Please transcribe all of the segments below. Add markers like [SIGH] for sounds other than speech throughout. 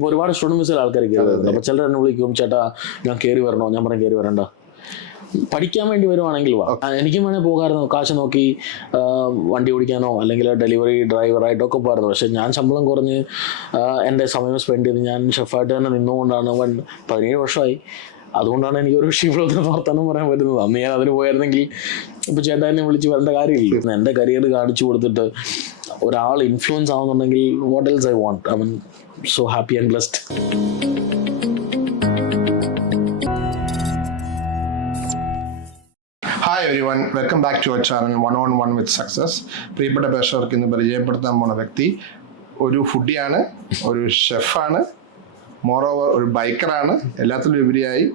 ഇപ്പോൾ ഒരുപാട് സ്റ്റുഡന്റ് ആൾക്കാർ കയറി അപ്പോൾ ചിലർ എന്നെ വിളിക്കും ചേട്ടാ ഞാൻ കയറി വരണോ? ഞാൻ പറഞ്ഞു കയറി വരണ്ട. പഠിക്കാൻ വേണ്ടി വരുവാണെങ്കിൽ വാ. എനിക്കും വേണേൽ പോകാമായിരുന്നു. കാശ് നോക്കി വണ്ടി ഓടിക്കാനോ അല്ലെങ്കിൽ ഡെലിവറി ഡ്രൈവറായിട്ടൊക്കെ പോകാറുണ്ട് പക്ഷെ ഞാൻ ശമ്പളം കുറഞ്ഞ് എന്റെ സമയം സ്പെൻഡ് ചെയ്ത് ഞാൻ ഷെഫായിട്ട് തന്നെ നിന്നുകൊണ്ടാണ് വൺ പതിനേഴ് വർഷമായി. അതുകൊണ്ടാണ് എനിക്ക് ഒരു ക്ഷീപ്രത്തിന് വർത്തമാനം പറയാൻ പറ്റുന്നത്. അന്ന് ഞാൻ അതിന് പോയായിരുന്നെങ്കിൽ ഇപ്പൊ ചേട്ടാ എന്നെ വിളിച്ച് വരേണ്ട കാര്യമില്ല. എന്റെ കരിയർ കാണിച്ചു കൊടുത്തിട്ട് ഒരാൾ influence ആവുന്നുണ്ടെങ്കിൽ what else I want I mean so happy and blessed hi everyone welcome back to our channel one on one with success പ്രിയപ്പെട്ട പ്രേക്ഷകർക്ക് ഇന്ന് പരിചയപ്പെടുത്താൻ പോണ വ്യക്തി ഒരു ഫുഡിയാണ് ഒരു ഷെഫാണ് മോറോവർ ഒരു ബൈക്കറാണ് എല്ലാത്തിലും ഉപരിയായി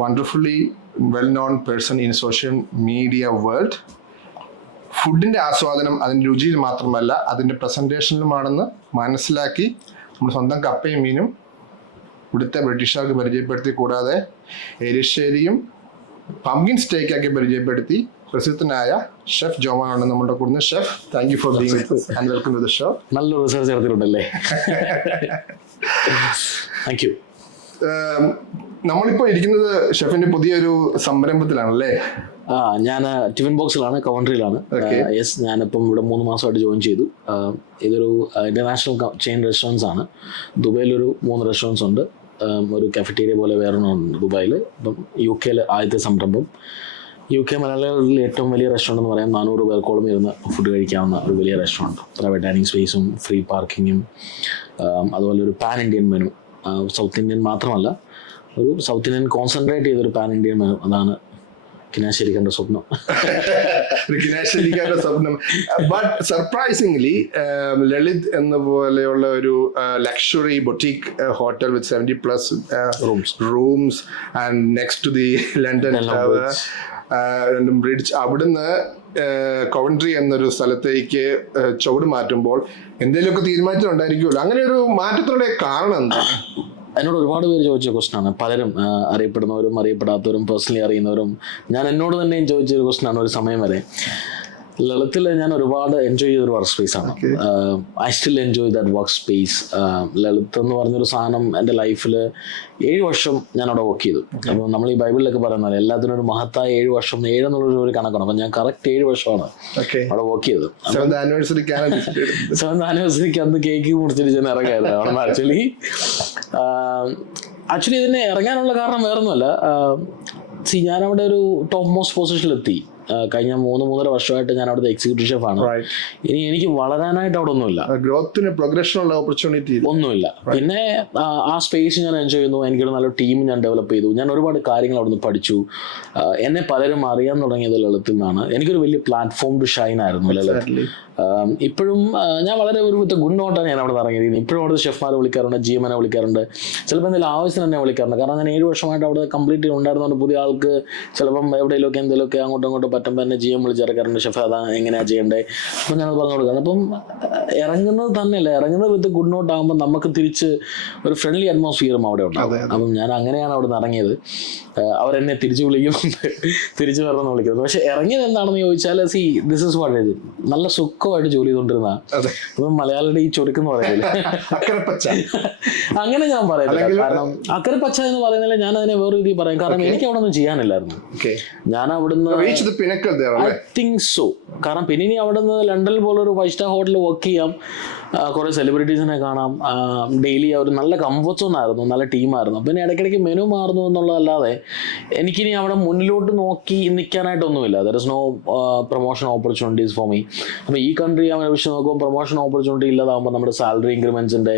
wonderfully well known person in social media world ഫുഡിന്റെ ആസ്വാദനം അതിന്റെ രുചിയിൽ മാത്രമല്ല അതിന്റെ പ്രസന്റേഷനിലുമാണെന്ന് മനസ്സിലാക്കി നമ്മൾ സ്വന്തം കപ്പയും മീനും ഇവിടുത്തെ ബ്രിട്ടീഷുകാർക്ക് പരിചയപ്പെടുത്തി കൂടാതെ എരിശ്ശേരിയും പംകിൻ സ്റ്റേക്കാക്കി പരിചയപ്പെടുത്തി പ്രസിദ്ധനായ ഷെഫ് ജോമാനാണ് നമ്മുടെ കൂടുന്ന chef thank you for being and welcome to the show നല്ല റിസർച്ച് നടത്തിയിട്ടുണ്ടല്ലേ? താങ്ക് യു നമ്മളിപ്പോൾ ഇരിക്കുന്നത് ഷെഫിന്റെ പുതിയൊരു സംരംഭത്തിലാണല്ലേ? ആ ഞാൻ ടിഫിൻ ബോക്സിലാണ് കവൻട്രിയിലാണ് Okay. യെസ് ഞാനിപ്പം ഇവിടെ മൂന്ന് മാസമായിട്ട് ജോയിൻ ചെയ്തു. ഇതൊരു ഇന്റർനാഷണൽ ചെയിൻ റെസ്റ്റോറൻസ് ആണ്. ദുബൈയിലൊരു മൂന്ന് റെസ്റ്റോറൻസ് ഉണ്ട്. ഒരു കഫറ്റീരിയ പോലെ വേറെ ഉണ്ട് ദുബായിൽ ഇപ്പം യു കെയിൽ ആദ്യത്തെ സംരംഭം. യു കെ മലയാളികളിൽ ഏറ്റവും വലിയ റെസ്റ്റോറന്റ് എന്ന് പറയാൻ നാനൂറ് പേർക്കോളം ഇരുന്ന് ഫുഡ് കഴിക്കാവുന്ന ഒരു വലിയ റെസ്റ്റോറന്റ് പ്രൈവറ്റ് ഡൈനിങ് സ്പേസും ഫ്രീ പാർക്കിങ്ങും അതുപോലെ ഒരു pan Indian menu south Indian മാത്രമല്ല ഒരു സൗത്ത് ഇന്ത്യൻ കോൺസെൻട്രേറ്റ് ചെയ്തൊരു പാൻ ഇന്ത്യൻ മെനു അതാണ് കിനാശേരിക്കന്റെ സ്വപ്നം. [LAUGHS] ഋഷിനാശലിക്കാരുടെ സ്വപ്നം. ബട്ട് സർപ്രൈസിംഗ്ലി ലളിത് എന്ന പോലെയുള്ള ഒരു luxury boutique hotel with seventy plus rooms rooms and next to the London. London bridge അവിടുന്ന് കൊവൻട്രി എന്നൊരു സ്ഥലത്തേക്ക് ചുവട് മാറ്റുമ്പോൾ എന്തെങ്കിലുമൊക്കെ തീരുമാനിച്ചിട്ടുണ്ടായിരിക്കുമല്ലോ. അങ്ങനെ ഒരു മാറ്റത്തിനുള്ള കാരണം എന്താണ്? എന്നോട് ഒരുപാട് പേര് ചോദിച്ച ക്വസ്റ്റനാണ് പലരും അറിയപ്പെടുന്നവരും അറിയപ്പെടാത്തവരും പേഴ്സണലി അറിയുന്നവരും. ഞാൻ എന്നോട് തന്നെയും ചോദിച്ച ഒരു ക്വസ്റ്റനാണ് ഒരു സമയം വരെ. ലളിത്തിൽ ഞാൻ ഒരുപാട് എൻജോയ് ചെയ്തൊരു വർക്ക് സ്പേസ് ആണ്. I still enjoy that work space Lalit എന്ന് പറഞ്ഞൊരു സാധനം എന്റെ ലൈഫിൽ ഏഴ് വർഷം ഞാൻ അവിടെ വർക്ക് ചെയ്തു അപ്പോൾ നമ്മൾ ഈ ബൈബിളിലൊക്കെ പറയുന്നത് എല്ലാത്തിനും ഒരു മഹത്തായ ഏഴ് വർഷം ഏഴ് എന്നുള്ള ഒരു കണക്കാണ്. അപ്പം ഞാൻ കറക്റ്റ് ഏഴ് വർഷമാണ് അവിടെ വർക്ക് ചെയ്തത്. സെവന്ത് ആനിവേഴ്സറിക്ക് അന്ന് കേക്ക് മുറിച്ചിട്ട് ഞാൻ ഇറങ്ങായിരുന്നു അവിടെ ആക്ച്വലി ആക്ച്വലി ഇതിനെ ഇറങ്ങാനുള്ള കാരണം വേറൊന്നുമല്ല. സി ഞാൻ അവിടെ ഒരു ടോപ്പ് മോസ്റ്റ് പൊസിഷനിലെത്തി കഴിഞ്ഞ മൂന്ന് മൂന്നര വർഷമായിട്ട് ഞാൻ അവിടുത്തെ എക്സിക്യൂട്ടീവ് ഷെഫാണ് ആണ്. ഇനി എനിക്ക് വളരാനായിട്ട് അവിടെ ഒന്നുമില്ല. ഗ്രോത്തിന് പ്രോഗ്രഷനുള്ള ഓപ്പർച്യൂണിറ്റി ഒന്നുമില്ല. പിന്നെ ആ, സ്പേസ് ഞാൻ എൻജോയ് ചെയ്യുന്നു. എനിക്ക് നല്ല ടീം ഞാൻ ഡെവലപ്പ് ചെയ്തു. ഞാൻ ഒരുപാട് കാര്യങ്ങൾ അവിടുന്ന് പഠിച്ചു. എന്നെ പലരും അറിയാൻ തുടങ്ങിയത് ലളിത്തിൽ നിന്നാണ് എനിക്കൊരു വലിയ പ്ലാറ്റ്ഫോം ടു ഷൈൻ ആയിരുന്നു ലളിത്. ഇപ്പോഴും ഞാൻ വളരെ ഒരു വിധത്തെ ഗുഡ് നോട്ടാണ് ഞാൻ അവിടെ ഇറങ്ങിയത് ഇപ്പോഴും അവിടെ ഷെഫ്മാരെ വിളിക്കാറുണ്ട് ജി എമ്മനെ വിളിക്കാറുണ്ട്. ചിലപ്പോൾ എന്തെങ്കിലും ആവശ്യത്തിന് തന്നെ വിളിക്കാറുണ്ട്. കാരണം ഞാൻ ഏഴ് വർഷമായിട്ട് അവിടെ കംപ്ലീറ്റ് ഉണ്ടായിരുന്നുകൊണ്ട് പുതിയ ആൾക്ക് ചിലപ്പം എവിടെയെങ്കിലുമൊക്കെ എന്തെങ്കിലുമൊക്കെ അങ്ങോട്ടും ഇങ്ങോട്ടും പറ്റുമ്പോൾ തന്നെ ജി എം വിളിച്ചിറക്കാറുണ്ട് ഷെഫ് അതാ എങ്ങനെയാണ് ചെയ്യേണ്ടത് അപ്പം ഞാനത് പറഞ്ഞു കൊടുക്കുന്നത് അപ്പം ഇറങ്ങുന്നത് തന്നെയല്ല. ഇറങ്ങുന്നത് വിത്ത് ഗുഡ് നോട്ട് ആകുമ്പോൾ നമുക്ക് തിരിച്ച് ഒരു ഫ്രണ്ട്ലി അറ്റ്മോസ്ഫിയറും അവിടെ ഉണ്ടാവും അപ്പം ഞാൻ അങ്ങനെയാണ് അവിടെ നിന്ന് ഇറങ്ങിയത്. അവരെന്നെ തിരിച്ചു വിളിക്കുന്നുണ്ട് [LAUGHS] തിരിച്ചു വരണമെന്ന് വിളിക്കുന്നത്. പക്ഷെ ഇറങ്ങിയത് എന്താണെന്ന് ചോദിച്ചാൽ സി ദിസ് ഇസ് വാട്ട് ഇത് നല്ല സുഖമായിട്ട് ജോലി ചെയ്തോണ്ടിരുന്ന. അതെ. ഇപ്പം മലയാളിയുടെ ഈ ചുരുക്കം എന്ന് പറയുന്നത് അക്കരപ്പച്ച. അങ്ങനെ ഞാൻ പറയുന്നില്ല കാരണം അക്കരപ്പച്ച എന്ന് പറയുന്നില്ല ഞാൻ അതിനെ വേറെ രീതിയിൽ പറയാം. കാരണം എനിക്ക് അവിടെ ഒന്നും ചെയ്യാനില്ലായിരുന്നു ഞാൻ അവിടുന്ന് ഐ തിങ്ക് സോ കാരണം പിന്നെ ഇനി അവിടെ നിന്ന് ലണ്ടനിൽ പോലെ ഒരു ഫൈവ് സ്റ്റാർ ഹോട്ടലിൽ വർക്ക് ചെയ്യാം. കുറേ സെലിബ്രിറ്റീസിനെ കാണാം. ഡെയിലി ഒരു നല്ല കംഫർട്ട് സോൺ ആയിരുന്നു നല്ല ടീമായിരുന്നു പിന്നെ ഇടയ്ക്കിടയ്ക്ക് മെനു മാറുന്നു എന്നുള്ളതല്ലാതെ എനിക്കിനി അവിടെ മുന്നിലോട്ട് നോക്കി നിൽക്കാനായിട്ടൊന്നുമില്ല there is no promotion opportunities for me അപ്പോൾ ഈ കൺട്രി അവനെ വെച്ച് നോക്കുമ്പോൾ പ്രൊമോഷൻ ഓപ്പർച്യൂണിറ്റി ഇല്ലാതാകുമ്പോൾ നമ്മുടെ സാലറി ഇൻക്രിമെൻസിന്റെ.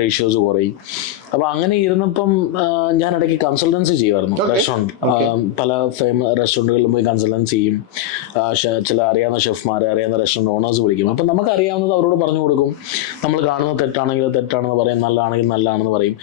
റേഷ്യോസ് കുറയും. അപ്പോൾ അങ്ങനെ ഇരുന്നപ്പം ഞാൻ ഇടയ്ക്ക് കൺസൾട്ടൻസി ചെയ്യുമായിരുന്നു. റെസ്റ്റോറന്റ് പല ഫേമസ് റെസ്റ്റോറന്റുകളിലും പോയി കൺസൾട്ടൻസി ചെയ്യും. ചില അറിയാവുന്ന ഷെഫ്മാരെ അറിയാവുന്ന റെസ്റ്റോറന്റ് ഓണേഴ്സ് വിളിക്കും. അപ്പം നമുക്ക് അറിയാവുന്നത് അവരോട് പറഞ്ഞു കൊടുക്കും. നമ്മൾ കാണുന്നത് തെറ്റാണെങ്കിൽ തെറ്റാണെന്ന് പറയും നല്ലതാണെങ്കിൽ നല്ലതാണെന്ന് പറയും.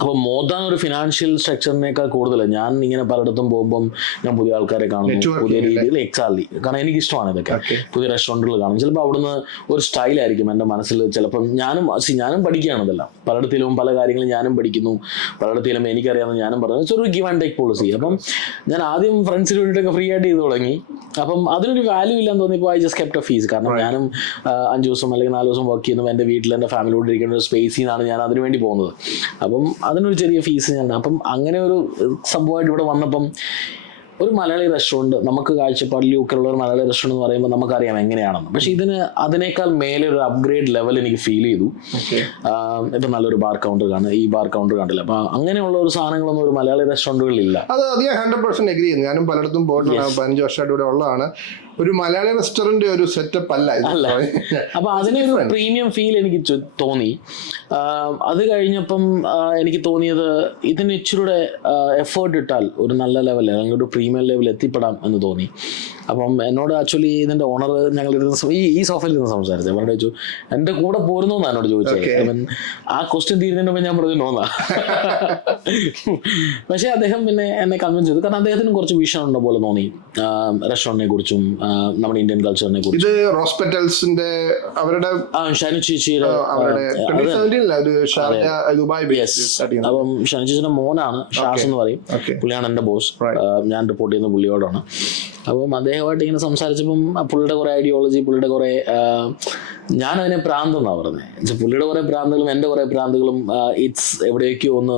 അപ്പോൾ മോദാൻ ഒരു ഫിനാൻഷ്യൽ സ്ട്രക്ചറിനേക്കാൾ കൂടുതൽ ഞാൻ ഇങ്ങനെ പലയിടത്തും പോകുമ്പം ഞാൻ പുതിയ ആൾക്കാരെ കാണുന്നു പുതിയ രീതിയിൽ എക്സാലി കാരണം എനിക്ക് ഇഷ്ടമാണ് ഇതൊക്കെ. പുതിയ റെസ്റ്റോറന്റുകൾ കാണും. ചിലപ്പോൾ അവിടുന്ന് ഒരു സ്റ്റൈലായിരിക്കും എന്റെ മനസ്സിൽ ചിലപ്പം ഞാനും ഞാനും പഠിക്കുകയാണ് ഇതെല്ലാം. പലയിടത്തിലും പല കാര്യങ്ങളും ഞാനും പഠിക്കുന്നു. പലയിടത്തിലും എനിക്കറിയാവുന്ന ഞാനും പറഞ്ഞു. ഒരു ഗിവ് ആൻഡ് ടേക്ക് പോളിസി അപ്പം ഞാൻ ആദ്യം ഫ്രണ്ട്സിന് വേണ്ടിയിട്ടൊക്കെ ഫ്രീ ആയിട്ട് ചെയ്ത് തുടങ്ങി. അപ്പം അതിനൊരു വാല്യൂ ഇല്ലാന്ന് തോന്നിയപ്പോൾ I just kept a fees കാരണം ഞാനും അഞ്ച് ദിവസം അല്ലെങ്കിൽ നാല് ദിവസം വർക്ക് ചെയ്യുന്നു. എന്റെ വീട്ടിൽ എന്റെ ഫാമിലിയോട് ഇരിക്കുന്ന ഒരു സ്പേസിൽ നിന്നാണ് ഞാൻ അതിനു വേണ്ടി പോകുന്നത്. അപ്പം അതിനൊരു ചെറിയ ഫീസ് ഞാൻ അപ്പം അങ്ങനെ ഒരു സംഭവമായിട്ട് ഇവിടെ വന്നപ്പം ഒരു മലയാളി റെസ്റ്റോറന്റ് നമുക്ക് കാഴ്ചപ്പാടിൽ യൂക്കിലുള്ള ഒരു മലയാളി റെസ്റ്റോറന്റ് എന്ന് പറയുമ്പോൾ നമുക്കറിയാം എങ്ങനെയാണെന്ന്. പക്ഷേ ഇതിന് അതിനേക്കാൾ മേലെ ഒരു അപ്ഗ്രേഡ് ലെവൽ എനിക്ക് ഫീൽ ചെയ്തു. ഓക്കെ ഇപ്പം നല്ലൊരു ബാർ കൗണ്ടർ കാണുക ഈ ബാർ കൗണ്ടർ കണ്ടില്ല? അപ്പം അങ്ങനെയുള്ള ഒരു സാധനങ്ങളൊന്നും ഒരു മലയാളി റെസ്റ്റോറന്റുകളിൽ ഇല്ല. അത് ഞാൻ ഹൺഡ്രഡ് പെർസെന്റ് എഗ്രി ചെയ്യുന്നു. ഞാനും പലയിടത്തും പോയിട്ടുണ്ട്. പതിനഞ്ച് വർഷമായിട്ട് ഇവിടെ ഉള്ളതാണ്. ഒരു മലയാളി റെസ്റ്റോറന്റ് ഒരു സെറ്റപ്പ് അല്ല. അപ്പൊ അതിനൊരു പ്രീമിയം ഫീൽ എനിക്ക് തോന്നി. അത് കഴിഞ്ഞപ്പം എനിക്ക് തോന്നിയത് ഇതിന് ഇച്ചിരൂടെ എഫേർട്ട് ഇട്ടാൽ ഒരു നല്ല ലെവലിൽ അല്ലെങ്കിൽ ഒരു പ്രീമിയം ലെവലിൽ എത്തിപ്പെടാം എന്ന് തോന്നി. അപ്പം എന്നോട് ആക്ച്വലി ഇതിന്റെ ഓണർ ഞങ്ങൾ ഇരുന്ന് ഈ ഈ സോഫയിൽ ഇരുന്ന് സംസാരിച്ചത്. അവരോട് ചോദിച്ചു എന്റെ കൂടെ പോരുന്നു എന്നാ എന്നോട് ചോദിച്ചത്. ആ ക്വസ്റ്റ്യൻ തീരുന്നതിന് ഞാൻ പറഞ്ഞു നോന്നാ പക്ഷേ അദ്ദേഹം പിന്നെ എന്നെ കൺവിൻസ് ചെയ്തു. കാരണം അദ്ദേഹത്തിന് കുറച്ച് വിഷൻ ഉണ്ട പോലെ തോന്നി. റെസ്റ്റോറന്റിനെ കുറിച്ചും നമ്മുടെ ഇന്ത്യൻ കൾച്ചറിനെ കുറിച്ചും. ഹോസ്പിറ്റൽസിന്റെ അവരുടെ ഷാനു ചേച്ചിയുടെ. അപ്പം ഷാനു ചേച്ചിയുടെ മോനാണ്. ഷാസ് എന്ന് പറയും. പുള്ളിയാണ് എന്റെ ബോസ് ഞാൻ റിപ്പോർട്ട് ചെയ്യുന്ന പുള്ളിയോടാണ്. അപ്പം അദ്ദേഹമായിട്ട് ഇങ്ങനെ സംസാരിച്ചപ്പം പുള്ളിയുടെ കുറേ ഐഡിയോളജി പുള്ളിയുടെ കുറേ ഞാൻ അതിനെ പ്രാന്ത് എന്നാണ് പറഞ്ഞത് പുള്ളിയുടെ കുറേ പ്രാന്തുകളും എന്റെ കുറേ പ്രാന്തുകളും ഇറ്റ്സ് എവിടേക്കോ ഒന്ന്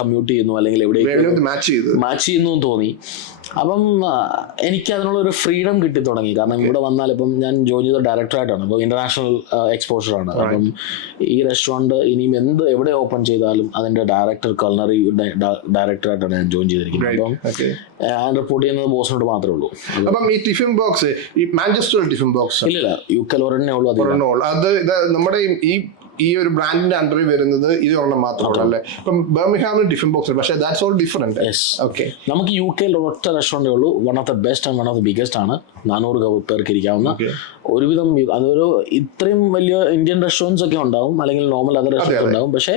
കമ്മ്യൂട്ട് ചെയ്യുന്നു അല്ലെങ്കിൽ എവിടേക്കോ മാച്ച് മാച്ച് ചെയ്യുന്നു എന്ന് തോന്നി. അപ്പം എനിക്ക് അതിനുള്ള ഒരു ഫ്രീഡം കിട്ടി തുടങ്ങി. കാരണം ഇവിടെ വന്നാൽ ഇപ്പം ഞാൻ ജോയിൻ ചെയ്ത ഡയറക്ടറായിട്ടാണ് അപ്പോൾ ഇന്റർനാഷണൽ എക്സ്പോഷർ ആണ്. അപ്പം ഈ റെസ്റ്റോറന്റ് ഇനിയും എന്ത് എവിടെ ഓപ്പൺ ചെയ്താലും അതിന്റെ ഡയറക്ടർ കൾണറി ഡയറക്ടറായിട്ടാണ് ഞാൻ ജോയിൻ ചെയ്തിരിക്കുന്നത്. അപ്പം ഞാൻ റിപ്പോർട്ട് ചെയ്യുന്നത് ബോസിനോട് മാത്രമേ ഉള്ളൂ. അപ്പം ഈ ടിഫിൻ ബോക്സ് ഈ മാഞ്ചസ്റ്റർ ടിഫിൻ ബോക്സ് ഇല്ല യു കെ ഒരെണ്ണേ ഉള്ളൂ. അത് നമ്മുടെ ഈ- ഈ ഒരു ബ്രാൻഡിന്റെ അണ്ടറിൽ വരുന്നത് ഇത് ഒരെണ്ണം മാത്രമല്ലേ ഇപ്പം ബർമിഹാമിന് ഡിഫൻ ബോക്സ് പക്ഷേ ദാറ്റ്സ് ഓൾ ഡിഫറെന്റ് ഓക്കെ നമുക്ക് യു കെയിൽ ഒറ്റ റെസ്റ്റോറന്റേ ഉള്ളൂ. One of the best and one of the biggest ആണ്. നാനൂറ് പേർക്ക് ഇരിക്കാവുന്ന ഒരുവിധം അതൊരു ഇത്രയും വലിയ ഇന്ത്യൻ റെസ്റ്റോറൻസ് ഒക്കെ ഉണ്ടാവും. അല്ലെങ്കിൽ നോർമൽ അതർ റെസ്റ്റോറൻസ് ഉണ്ടാവും. പക്ഷേ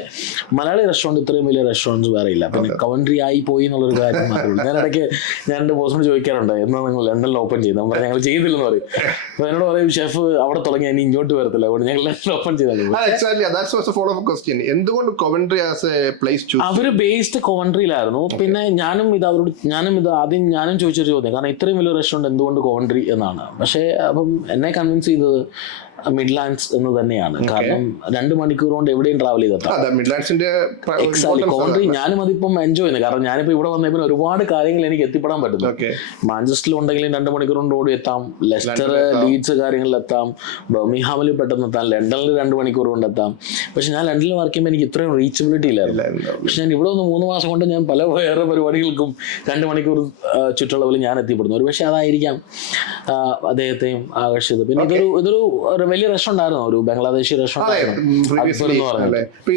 മലയാളി റെസ്റ്റോറന്റ് ഇത്രയും വലിയ റെസ്റ്റോറൻസ് വേറെ ഇല്ല. പിന്നെ കവൻട്രി ആയി പോയി എന്നുള്ളൊരു കാര്യം മാത്രമേ ഞാൻ ഇടയ്ക്ക് ഞാൻ എന്റെ ബോസിനോട് ചോദിക്കാറുണ്ട് എന്നാ നിങ്ങൾ ലണ്ടനിൽ ഓപ്പൺ ചെയ്താൽ പറയാം ഞങ്ങൾ ചെയ്തില്ലെന്ന് പറയും. അപ്പോൾ എന്നോട് പറയും ഷെഫ് അവിടെ തുടങ്ങി ഇനി ഇങ്ങോട്ട് വരത്തില്ല. അതുകൊണ്ട് ഞങ്ങൾ ലണ്ടൻ ഓപ്പൺ ചെയ്താൽ അപ്പ് എന്തുകൊണ്ട് Coventry as a place choose our based കോവൻട്രിയിലായിരുന്നു പിന്നെ ഞാനും ഇത് അവരോട് ഞാനും ഇത് ആദ്യം ഞാനും ചോദിച്ചൊരു ചോദ്യം. കാരണം ഇത്രയും വലിയ റെസ്റ്റോറന്റ് എന്തുകൊണ്ട് കോവൻട്രി എന്നാണ്. പക്ഷേ അപ്പം എന്നെ കൺവിൻസ് ചെയ്തത്. മിഡ്ലാൻഡ്സ് എന്ന് തന്നെയാണ്. കാരണം രണ്ട് മണിക്കൂർ കൊണ്ട് എവിടെയും ട്രാവൽ ചെയ്തെത്താം കോവൻട്രി ഞാനും അതിപ്പം എൻജോയ് ചെയ്യുന്നത് കാരണം ഞാനിപ്പോൾ ഇവിടെ വന്നപ്പോൾ ഒരുപാട് കാര്യങ്ങൾ എനിക്ക് എത്തിപ്പെടാൻ പറ്റുന്നു. മാഞ്ചസ്റ്ററിൽ ഉണ്ടെങ്കിലും രണ്ട് മണിക്കൂർ കൊണ്ട് ഓടി എത്താം. ലെസ്റ്റർ ലീഡ്സ് കാര്യങ്ങളിൽ എത്താം. ബർമിഹാമിൽ പെട്ടെന്ന് എത്താം. ലണ്ടനിൽ രണ്ട് മണിക്കൂർ കൊണ്ട് എത്താം. പക്ഷെ ഞാൻ ലണ്ടനിൽ വർക്ക് ചെയ്യുമ്പോൾ എനിക്ക് ഇത്രയും റീച്ചബിലിറ്റി ഇല്ലായിരുന്നു. പക്ഷെ ഞാൻ ഇവിടെ വന്ന് മൂന്ന് മാസം കൊണ്ട് ഞാൻ പല വേറെ പരിപാടികൾക്കും രണ്ട് മണിക്കൂർ ചുറ്റളവിൽ ഞാൻ എത്തിപ്പെടുന്നു. ഒരു പക്ഷേ അതായിരിക്കാം അദ്ദേഹത്തെയും ആകർഷിച്ചത്. പിന്നെ ഇതൊരു ഇതൊരു വലിയ റഷ് ഉണ്ടായിരുന്നു? ഒരു ബംഗ്ലാദേശി റഷ്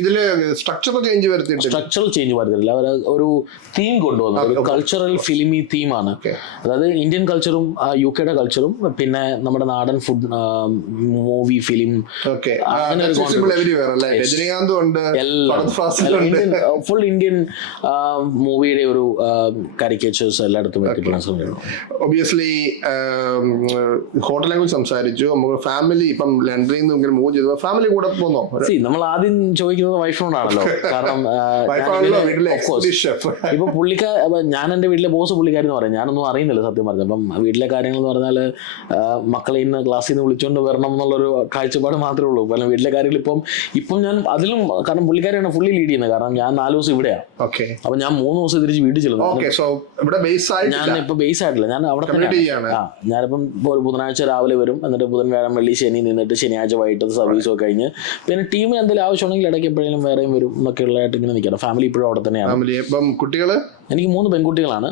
ഇതിൽ സ്ട്രക്ചർ ചേഞ്ച് സ്ട്രക്ചറൽ ചേഞ്ച് വരുത്തില്ല അവർ ഒരു തീം കൊണ്ടുവന്നു. ഒരു കൾച്ചറൽ ഫിലിമി തീമാണ്. അതായത് ഇന്ത്യൻ കൾച്ചറും യു കെയുടെ കൾച്ചറും പിന്നെ നമ്മുടെ നാടൻ food movie film full Indian മൂവിയുടെ ഒരു കാരിക്കേച്ചേഴ്സ് എല്ലായിടത്തും എത്തിപ്പെടാൻ ശ്രമിക്കുന്നു ഒബിയസ്ലി ഹോട്ടലിനെ കുറിച്ച് സംസാരിച്ചു. നമുക്ക് ഫാമിലി ഇപ്പം ലണ്ടനിൽ നിന്ന് ഇങ്ങനെ മൂവ് ചെയ്തു. ഫാമിലി കൂടെ പോന്നോ? നമ്മൾ ആദ്യം ചോദിക്കുന്നത് വൈഫിനോടാണല്ലോ കാരണം [LAUGHS] ഇപ്പൊ പുള്ളിക്കാർ ഞാൻ എന്റെ വീട്ടിലെ ബോസ് പുള്ളിക്കാരെന്ന് പറയാം. ഞാനൊന്നും അറിയുന്നില്ല സത്യം പറഞ്ഞു അപ്പം വീട്ടിലെ കാര്യങ്ങൾ എന്ന് പറഞ്ഞാൽ മക്കളെ ഇന്ന് ക്ലാസ്സിൽ നിന്ന് വിളിച്ചുകൊണ്ട് വരണം എന്നുള്ളൊരു കാഴ്ചപ്പാട് മാത്രമേ ഉള്ളൂ. കാരണം വീട്ടിലെ കാര്യങ്ങൾ ഇപ്പം ഇപ്പം ഞാൻ അതിലും കാരണം പുള്ളിക്കാരെയാണ് ഫുള്ളി ലീഡ് ചെയ്യുന്നത്. കാരണം ഞാൻ നാല് ദിവസം ഇവിടെയാ. ഓക്കെ അപ്പൊ ഞാൻ മൂന്ന് ദിവസം തിരിച്ച് വീട്ടിൽ ചെല്ലുന്നു. ഞാൻ ഇപ്പൊ ബേസ് ആയിട്ടില്ല. ഞാൻ അവിടെ ഞാനിപ്പം ഒരു ബുധനാഴ്ച രാവിലെ വരും. എന്നിട്ട് ബുധൻ വ്യാഴം വെള്ളി ശനി നിന്നിട്ട് ശനിയാഴ്ച വൈകിട്ട് സർവീസ് ഒക്കെ കഴിഞ്ഞ് പിന്നെ ടീമിന് എന്തെങ്കിലും ആവശ്യമുണ്ടെങ്കിൽ ഇടയ്ക്ക് എപ്പോഴെങ്കിലും വേറെയും വരും എന്നൊക്കെ ഉള്ളതായിട്ട് ഇങ്ങനെ നിൽക്കണം. ഫാമിലി ഇപ്പോഴും അവിടെ തന്നെയാണ്. കുട്ടികൾ? എനിക്ക് മൂന്ന് പെൺകുട്ടികളാണ്.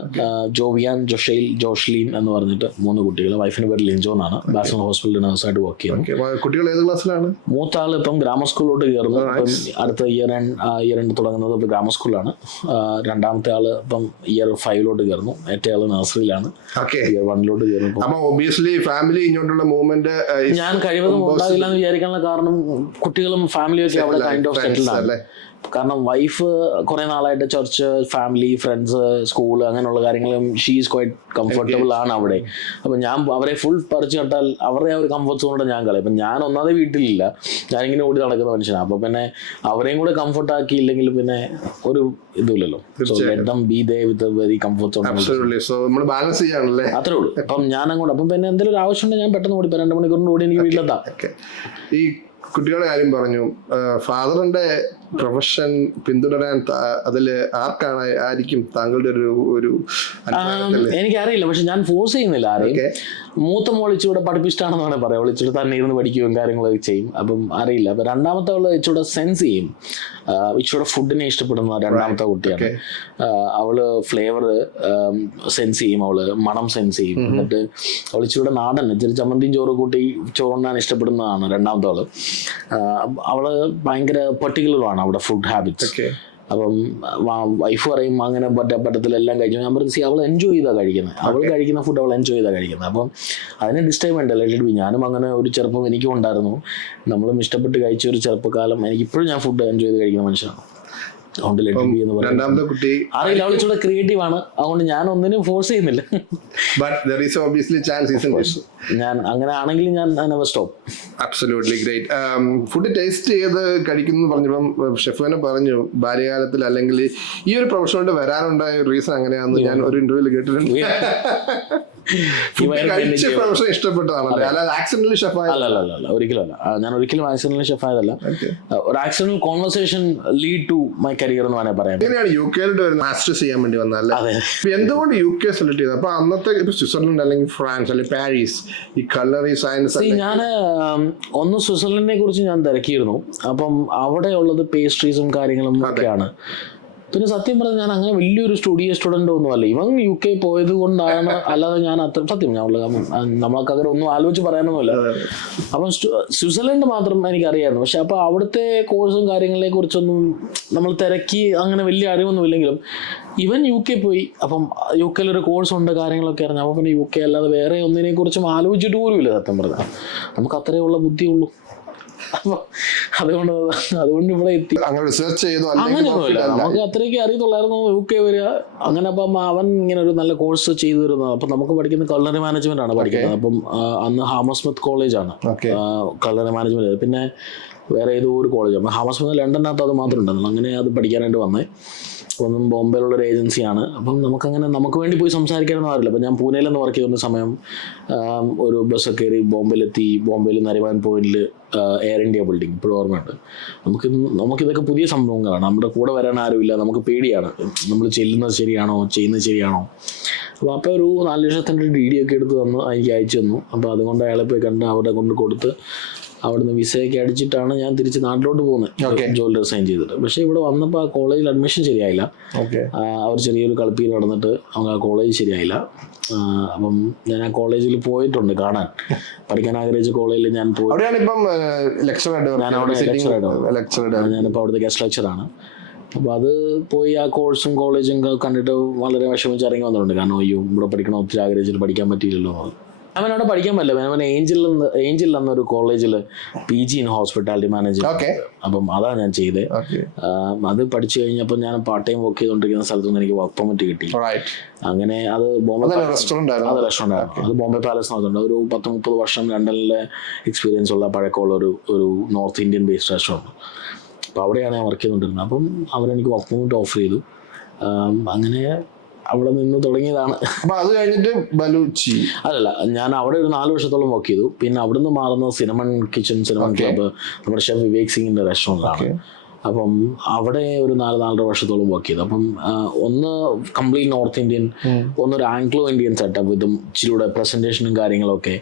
ജോവിയാൻ ജൊഷൈൽ ജോഷ്ലീൻ എന്ന് പറഞ്ഞിട്ട് മൂന്ന് കുട്ടികൾ വൈഫിന്റെ പേര് ലിൻജോ എന്നാണ് ബാസൺ ഹോസ്പിറ്റലിൽ നഴ്സായിട്ട് വർക്ക് ചെയ്യുന്നു. കുട്ടികൾ ഏത് ക്ലാസ്സിലാണ് മൂത്ത ആൾ ഇപ്പം ഗ്രാമ സ്കൂളിലോട്ട് കയറുന്നു. ഇപ്പം അടുത്ത ഇയർ എൻഡ് ഇയർ എൻഡ് തുടങ്ങുന്നത് ഇപ്പം ഗ്രാമർ സ്കൂളിലാണ്. രണ്ടാമത്തെ ആൾ ഇപ്പം ഇയർ ഫൈവിലോട്ട് കയറുന്നു. ഏറ്റവും ആൾ നഴ്സറിയിലാണ്. ഇയർ വണ്ണിലോട്ട് കയറുന്നു. ഫാമിലി ഇങ്ങോട്ടുള്ള മൂവ്മെന്റ് ഞാൻ കഴിവതും ഉണ്ടാകില്ല എന്ന് വിചാരിക്കാനുള്ള കാരണം കുട്ടികളും ഫാമിലിയും ഒക്കെ അവിടെ കൈൻഡ് ഓഫ് സെറ്റിൽഡ് ആണ്. കാരണം വൈഫ് കുറെ നാളായിട്ട് ചർച്ച് ഫാമിലി ഫ്രണ്ട്സ് സ്കൂൾ അങ്ങനെയുള്ള കാര്യങ്ങളും ഷീ ഈസ് ക്വൈറ്റ് കംഫർട്ടബിൾ ആണ് അവിടെ. അപ്പം ഞാൻ അവരെ ഫുൾ പറിച്ചു കട്ടാൽ അവരുടെ ആ ഒരു കംഫർട്ട് കൊണ്ട് ഞാൻ കളയും. അപ്പം ഞാൻ ഒന്നാമത് വീട്ടിലില്ല. ഞാനിങ്ങനെ ഓടി നടക്കുന്ന മനുഷ്യനാണ് അപ്പം പിന്നെ അവരെയും കൂടെ കംഫർട്ട് ആക്കിയില്ലെങ്കിൽ പിന്നെ ഒരു ഇതുമില്ലല്ലോ. So let them be there with very comfort zone Absolutely. നമ്മൾ ബാലൻസ് ചെയ്യാണല്ലേ? അത്രേ ഉള്ളൂ. അപ്പം ഞാൻ അങ്ങോട്ട് അപ്പം പിന്നെ എന്തെങ്കിലും ഒരു ആവശ്യമുണ്ടെങ്കിൽ ഞാൻ പെട്ടെന്ന് ഓടി രണ്ട് മണിക്കൂറിന് ഓടി എനിക്ക് വീട്ടിലെത്താം. ഈ കുട്ടികളുടെ കാര്യം പറഞ്ഞു ഫാദറിന്റെ പ്രൊഫഷൻ പിന്തുടരാൻ അതിൽ ആർക്കാണ് ആയിരിക്കും താങ്കളുടെ ഒരു ഒരു? എനിക്കറിയില്ല പക്ഷെ ഞാൻ ഫോഴ്സ് ചെയ്യുന്നില്ല ആരെയും. മൂത്ത മോൾ ഇച്ചിരൂടെ പഠിപ്പിച്ചിട്ടാണെന്നാണ് പറയാം അവൾ ഇച്ചിരി തന്നെ ഇരുന്ന് പഠിക്കുകയും കാര്യങ്ങളൊക്കെ ചെയ്യും. അപ്പം അറിയില്ല. അപ്പം രണ്ടാമത്തെ അവൾ ഇച്ചിരൂടെ സെൻസ് ചെയ്യും. ഇച്ചിരൂടെ ഫുഡിനെ ഇഷ്ടപ്പെടുന്ന രണ്ടാമത്തെ കുട്ടിയാണ്. അവൾ ഫ്ലേവർ സെൻസ് ചെയ്യും. അവൾ മണം സെൻസ് ചെയ്യും. എന്നിട്ട് അവൾ ഇച്ചിരൂടെ നാടൻ ഇച്ചിരി ചമ്മന്തിയും ചോറ് കൂട്ടി ചോറുണ്ണാൻ ഇഷ്ടപ്പെടുന്നതാണ് രണ്ടാമത്തെ അവൾ അവൾ ഭയങ്കര പെർട്ടിക്കുലറാണ് അവിടെ ഫുഡ് ഹാബിറ്റ്സ്. അപ്പം വൈഫ് പറയും അങ്ങനെ പറ്റ പറ്റത്തിലെല്ലാം കഴിച്ചു ഞാൻ പറഞ്ഞു സി അവൾ എൻജോയ് ചെയ്താ കഴിക്കുന്നത് അവൾ കഴിക്കുന്ന ഫുഡ് അവൾ എൻജോയ് ചെയ്താ കഴിക്കുന്നത് അപ്പം അതിന് ഡിസ്റ്റർബ് വേണ്ട ലെറ്റഡ് ബി ഞാനും അങ്ങനെ ഒരു ചെറുപ്പം എനിക്കും ഉണ്ടായിരുന്നു. നമ്മളും ഇഷ്ടപ്പെട്ട് കഴിച്ച ഒരു ചെറുപ്പകാലം എനിക്ക് ഇപ്പോഴും ഞാൻ ഫുഡ് എൻജോയ് ചെയ്ത് കഴിക്കുന്ന മനുഷ്യനാണ്. അതുകൊണ്ട് രണ്ടാമത്തെ കുട്ടി അറിയില്ല അവൾ ഇച്ചിരി ക്രിയേറ്റീവ് ആണ്. അതുകൊണ്ട് ഞാൻ ഒന്നിനും ഫോഴ്സ് ചെയ്യുന്നില്ല. But there is obviously chance is ഞാൻ അങ്ങനെ ആണെങ്കിൽ ഞാൻ never stop absolutely great food taste ചെയ്ത് കഴിക്കുന്നു പറഞ്ഞപ്പം ഷെഫ് തന്നെ പറഞ്ഞു ബാല്യകാലത്തിൽ അല്ലെങ്കിൽ ഈ ഒരു പ്രൊഫഷനോട് വരാനുണ്ടായ ഒരു റീസൺ അങ്ങനെയാണെന്ന് ഞാൻ ഒരു ഇന്റർവ്യൂൽ കേട്ടിട്ടുണ്ട്. [LAUGHS] ഇഷ്ടപ്പെട്ടതാണല്ലേ അല്ലാതെ ആക്സിഡന്റലി ഷെഫ് ആയ അല്ല അല്ല അല്ല അല്ല ഒരിക്കലും അല്ല. ഞാൻ ഒരിക്കലും ആക്സിഡന്റൽ ഷെഫ് ആയതല്ല. ഒരു accidental conversation lead to my career എന്ന് വേണേ പറയാം. എങ്ങനെയാണ് യു കെയിലോട്ട് വരുന്നത് മാസ്റ്റേഴ്സ് ചെയ്യാൻ വേണ്ടി വന്നല്ലേ എന്തുകൊണ്ട് യു കെ സെലക്ട് ചെയ്തത്? അപ്പൊ അന്നത്തെ ഇപ്പൊ സ്വിറ്റ്സർലൻഡ് അല്ലെങ്കിൽ ഫ്രാൻസ് അല്ലെങ്കിൽ പാരീസ് ഈ കളറി സയൻസ് ഞാൻ ഒന്ന് സ്വിറ്റ്സർലൻഡിനെ കുറിച്ച് ഞാൻ തിരക്കിയിരുന്നു. അപ്പം അവിടെ ഉള്ളത് പേസ്ട്രീസും കാര്യങ്ങളും ഒക്കെയാണ്. പിന്നെ സത്യം പറഞ്ഞാൽ ഞാൻ അങ്ങനെ വലിയൊരു സ്റ്റുഡിയോ സ്റ്റുഡന്റ് ഒന്നും അല്ല. ഇവൻ യു കെ പോയത് കൊണ്ടാണ് [LAUGHS] അല്ലാതെ ഞാൻ അത്ര സത്യം ഞാൻ ഉള്ളത് നമ്മൾക്ക് അങ്ങനെ ഒന്നും ആലോചിച്ച് പറയാനൊന്നുമില്ല. അപ്പം സ്വിറ്റ്സർലൻഡ് മാത്രം എനിക്കറിയായിരുന്നു. പക്ഷെ അപ്പോൾ അവിടുത്തെ കോഴ്സും കാര്യങ്ങളെ കുറിച്ചൊന്നും നമ്മൾ തിരക്കി അങ്ങനെ വലിയ അറിവൊന്നും ഇല്ലെങ്കിലും ഇവൻ യു കെ പോയി. അപ്പം യു കെയിൽ ഒരു കോഴ്സ് ഉണ്ട് കാര്യങ്ങളൊക്കെ അറിഞ്ഞു. അപ്പം പിന്നെ യു കെ അല്ലാതെ വേറെ ഒന്നിനെ കുറിച്ചും ആലോചിച്ചിട്ട് പോലും ഇല്ല സത്യം പറഞ്ഞാൽ നമുക്ക് അത്രയുള്ള ബുദ്ധിയുള്ളൂ അതുകൊണ്ട് അതുകൊണ്ട് ഇവിടെ എത്തി. അങ്ങനെ റിസർച്ച് ചെയ്തു അല്ലെങ്കിൽ അങ്ങനെയൊന്നുമില്ല നമുക്ക് അത്രയ്ക്ക് അറിയത്തുള്ളായിരുന്നു യു കെ വരിക. അങ്ങനെ അപ്പം അവൻ ഇങ്ങനെ ഒരു നല്ല കോഴ്സ് ചെയ്തു തരുന്നത് അപ്പം നമുക്ക് പഠിക്കുന്ന കള്ളറി മാനേജ്മെന്റ് ആണ് പഠിക്കുന്നത്. അപ്പം അന്ന് ഹാമസ്മിത്ത് കോളേജാണ് കള്ളറി മാനേജ്മെന്റ് പിന്നെ വേറെ ഏതോ ഒരു കോളേജ് ഹാമസ്മിത്ത് ലണ്ടനകത്ത് അത് മാത്രം ഉണ്ടായിരുന്നു. അങ്ങനെ അത് പഠിക്കാനായിട്ട് വന്നേ. ഒന്നും ബോംബെയിലുള്ള ഒരു ഏജൻസിയാണ്. അപ്പം നമുക്കങ്ങനെ നമുക്ക് വേണ്ടി പോയി സംസാരിക്കാനൊന്നും അറിയില്ല അപ്പം ഞാൻ പൂനെയിൽ നിന്ന് വർക്ക് ചെയ്യുന്ന സമയം ഒരു ബസ് കയറി ബോംബെയിലെത്തി. ബോംബെയിൽ നരിമാൻ പോയിന്റിൽ എയർ ഇന്ത്യ ബിൽഡിംഗ് ഇപ്പോഴും ഓർമ്മയുണ്ട്. നമുക്ക് നമുക്കിതൊക്കെ പുതിയ സംഭവങ്ങളാണ് നമ്മുടെ കൂടെ വരാൻ ആരുമില്ല. നമുക്ക് പേടിയാണ്. നമ്മൾ ചെല്ലുന്നത് ശരിയാണോ? ചെയ്യുന്നത് ശരിയാണോ? അപ്പോൾ അപ്പോൾ ഒരു നാല് ലക്ഷത്തിന്റെ ഡി ഡി ഒക്കെ എടുത്ത് തന്നു എനിക്ക് അയച്ചു തന്നു. അപ്പോൾ അതുകൊണ്ട് അയാളെ പോയി കണ്ട് അവിടെ കൊണ്ട് കൊടുത്ത് അവിടുന്ന് വിസയൊക്കെ അടിച്ചിട്ടാണ് ഞാൻ തിരിച്ച് നാട്ടിലോട്ട് പോകുന്നത് ജോലി റിസൈൻ ചെയ്തിട്ട്. പക്ഷേ ഇവിടെ വന്നപ്പോൾ ആ കോളേജിൽ അഡ്മിഷൻ ശരിയായില്ല. അവർ ചെറിയൊരു കളിപ്പിയിൽ നടന്നിട്ട് അവർക്ക് ആ കോളേജ് ശരിയായില്ല. അപ്പം ഞാൻ ആ കോളേജിൽ പോയിട്ടുണ്ട് കാണാൻ. പഠിക്കാൻ ആഗ്രഹിച്ച കോളേജിൽ ഞാൻ പോയി. ഞാൻ ഞാനിപ്പോൾ അവിടുത്തെ ഗസ്റ്റ് ലെക്ചർ ആണ്. അപ്പോൾ അത് പോയി ആ കോഴ്സും കോളേജും കണ്ടിട്ട് വളരെ വിഷമിച്ച് ഇറങ്ങി വന്നിട്ടുണ്ട്. കാരണം അയ്യോ ഇവിടെ പഠിക്കണം ഒത്തിരി ആഗ്രഹിച്ചിട്ട് പഠിക്കാൻ പറ്റിയില്ലല്ലോ അവൻ അവിടെ പഠിക്കാൻ പറ്റില്ല. അവൻ ഏഞ്ചൽ ഏഞ്ചൽ എന്നൊരു കോളേജിൽ P G in hospitality manager okay അപ്പം അതാണ് ഞാൻ ചെയ്തത് അത് പഠിച്ചു കഴിഞ്ഞപ്പോൾ ഞാൻ പാർട്ട് ടൈം വർക്ക് ചെയ്തുകൊണ്ടിരിക്കുന്ന സ്ഥലത്ത് നിന്ന് എനിക്ക് വർക്ക് പെർമിറ്റ് കിട്ടി. അങ്ങനെ അത് ബോംബെ റെസ്റ്റോറന്റ് അത് ആയിരുന്നു? റെസ്റ്റോറന്റ് അത് ബോംബെ പാലസ് നടത്തുന്നുണ്ട് ഒരു പത്ത് മുപ്പത് വർഷം ലണ്ടനിലെ എക്സ്പീരിയൻസ് ഉള്ള പഴക്കമുള്ള ഒരു ഒരു നോർത്ത് ഇന്ത്യൻ ബേസ്ഡ് റെസ്റ്റോറന്റ് അപ്പോൾ അവിടെയാണ് ഞാൻ വർക്ക് ചെയ്തുകൊണ്ടിരുന്നത് അപ്പം അവരെനിക്ക് വർക്ക് പെർമിറ്റ് ഓഫർ ചെയ്തു. അങ്ങനെ അവിടെ നിന്ന് തുടങ്ങിയതാണ്. അപ്പൊ അത് കഴിഞ്ഞിട്ട് ബലൂച്ചി. അല്ലല്ല ഞാൻ അവിടെ ഒരു നാല് വർഷത്തോളം വർക്ക് ചെയ്തു. പിന്നെ അവിടുന്ന് മാറുന്ന സിനിമൺ കിച്ചൺ സിനിമൺ ക്ലബ്ബ് നമ്മുടെ ഷെഫ് വിവേക് സിംഗിന്റെ റെസ്റ്റോറന്റിലാണ് അപ്പം അവിടെ ഒരു നാല് നാലര വർഷത്തോളം വർക്ക് ചെയ്തു. അപ്പം ഒന്ന് കംപ്ലീറ്റ് നോർത്ത് ഇന്ത്യൻ ഒന്നൊരു ആംഗ്ലോ ഇന്ത്യൻ സെറ്റപ്പ് ഇതും ഇച്ചിരിയുടെ പ്രസന്റേഷനും കാര്യങ്ങളൊക്കെ